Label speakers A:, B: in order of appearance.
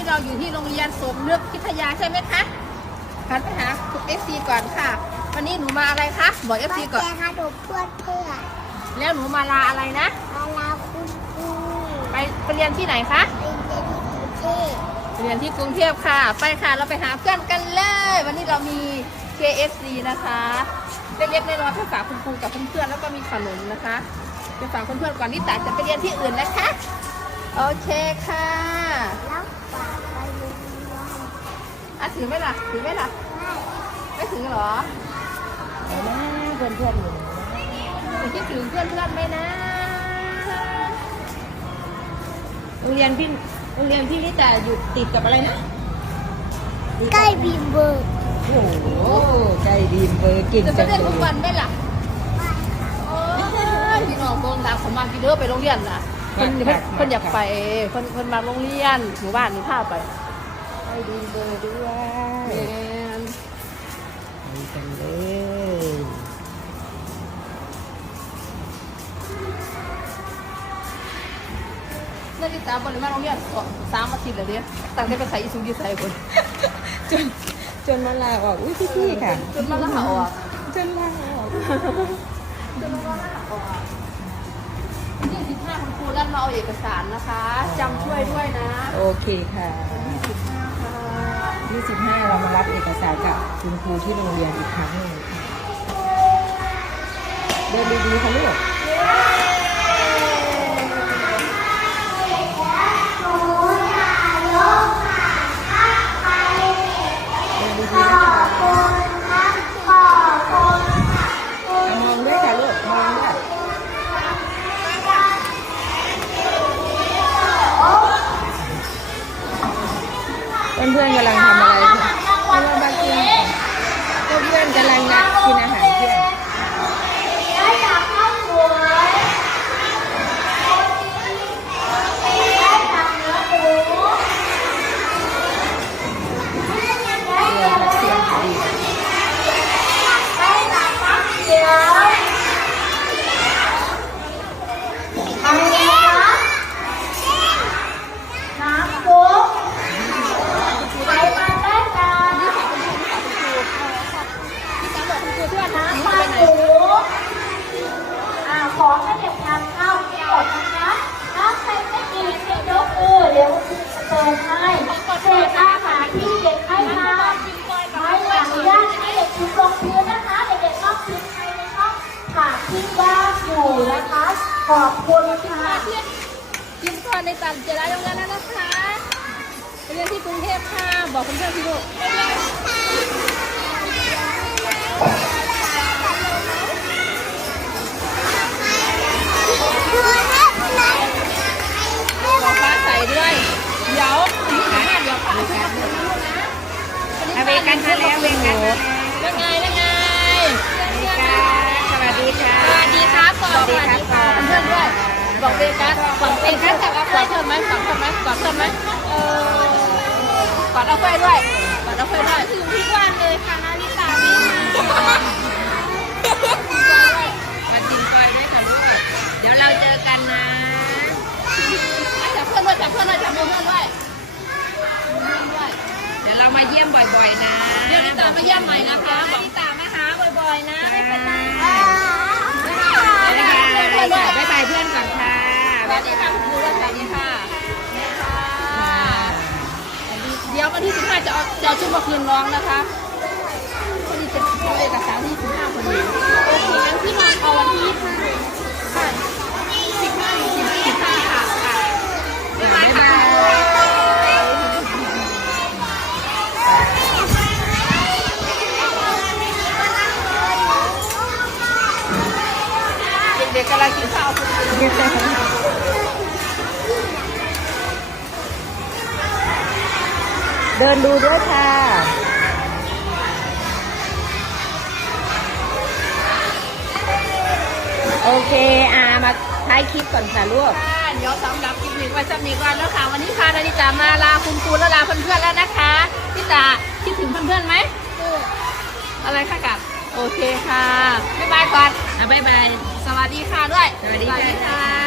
A: นี้เราอยู่ที่โรงเรียนสมนึกพิทยาใช่ไหมคะหันไปหาเอฟซีก่อนค่ะวันนี้หนูมาอะไรคะบอกเอฟซีก่อน
B: ขนมเพื่อน
A: แล้วหนูมาลาอะไรนะ
B: มาลาคุณครู
A: ไปเรียนที่ไหนคะ
B: ไปเรียนที่กรุงเทพ
A: เรียนที่กรุงเทพค่ะไปค่ะเราไปหาเพื่อนกันเลยวันนี้เรามี KFC นะคะเล็กๆน้อยๆไปฝากคุณครูกับเพื่อนๆแล้วก็มีขนมนะคะไปฝากเพื่อนๆก่อนที่ตาจะไปเรียนที่อื่นนะคะโอเคค่ะ
B: แล้วฝากไปเรียน
A: ถือไหมล่ะถือไหมล่ะไม่ถือหรอ
C: เพื่อนเพื่อนหนู
A: คิดถึงเพื่อนๆไหมนะ
C: โรงเรียนพี่ลิตาอยู่ติดกับอะไรนะ
B: ใกล้บีมเบอร์
C: โอ้โหใจดีเบอร์เก่ง
A: จะไปเรียนทุกวันได้ล่ะพี่น้องโรงดังเขามากี่เด้อไปโรงเรียนนะเพิ่นอยากไปเพิ่นมาโรงเรียนหมู่บ้านนี่พาไป
C: ใจดีเบอร์ด้วยดีจังเลย
A: นาฬิกาบริมาโรงเรียน3 อาทิตย์เลยเนี่ยตั้งแต่ไปใส่อีซูดีใส่คน
C: จนมาลาออกอุ้ยพี่ค่ะ
A: จนมาลาออก
C: จนลาออก
A: นี่15คุณครูด้านมาเอาเอกสารนะคะจำช่วยด้วยนะ
C: โอเคค่ะ25เรามารับเอกสารกับคุณครูที่โรงเรียนอีกครั้งหนึ่งเดินดีๆค่ะลูกมองด้วยค่ะลูกมองด้วยเพื่อนๆกำลังทำอะไรเพื่อนกำลังกินอาหารเที่ยง
B: ของให้เด็กทานข้าวที่หมดนะคะถ้าใครไม่กินยกมือเดี๋ยวเติมให้เศษอาหารที่เด็กให้ทานไม่อนุญาตให้เด็กกินตรงพื้นนะคะเด็กๆต้องกินภายในห้องผ่านที่ว่างอยู่นะคะขอบคุณค่ะ
A: กินก่อนในตันจะได้โรงเรียนแล้วนะคะไปเรียนที่กรุงเทพค่ะบอกเพื่อนๆพี่ลูกบอกฟ้าใสด้วยเดี๋ยวเดี๋ยวผ่านกัน
C: เวกันทันแล้วเวกัน
A: แล้วไง
C: สวัสดีค่ะ
A: สวัสดีครับก่อนสวัสดีค่ะเพื่อนด้วยบอกเวกัสก่อนเวกัสกอดเธอไหมกอดเธอไหมกอดเธอไหมกอดเอาไฟด้วยกอดเอาไฟด้วยถึงทุกวันเลยค่ะนาฬิกาไม่มา
C: มากินไฟด้วยค่ะลูกเดี๋ยวเราเจอกันนะ
A: จับเพื่อนด้วยจับเพื่อนด้วยจับมือเพื่อนด้วย
C: เดี๋ยวเรามาเยี่ยมบ่อยๆนะ
A: เดี๋ยวนิตามาเยี่ยมใหม่นะคะ
C: นิตามาหาบ่อยๆนะไม่เป็นไรบ๊ายบายเพื่อนก่อนค่ะ
A: สวัสดีค่ะคุณครูสวัสดีค่ะเดี๋ยววันที่15จะเอาชุดมาคืนน้องนะคะพอดีจะเอาเอกสารที่15พอดีโอเคงั้นพี่น้องเอาวันที่ค่ะ15ค่ะบ๊ายบายค่ะเด็กๆกำลังกินข้าว
C: เดินดูด้วยค่ะโอเคมาท้ายคลิปก่อนค่ะลูก
A: เดี๋ยวสำหรับคลิปนี้ไว้จะมีก่อนแล้วค่ะวันนี้ค่ะนาฬิกามาลาคุณครูและลาเพื่อนๆแล้วนะคะพี่ตาคิดถึงเพื่อนๆไหมอะไรค่ะกับโอเคค่ะบ๊ายบายก่อน
C: บ๊ายบาย
A: สวัสดีค่ะด้วย
C: สวัสดีค่ะ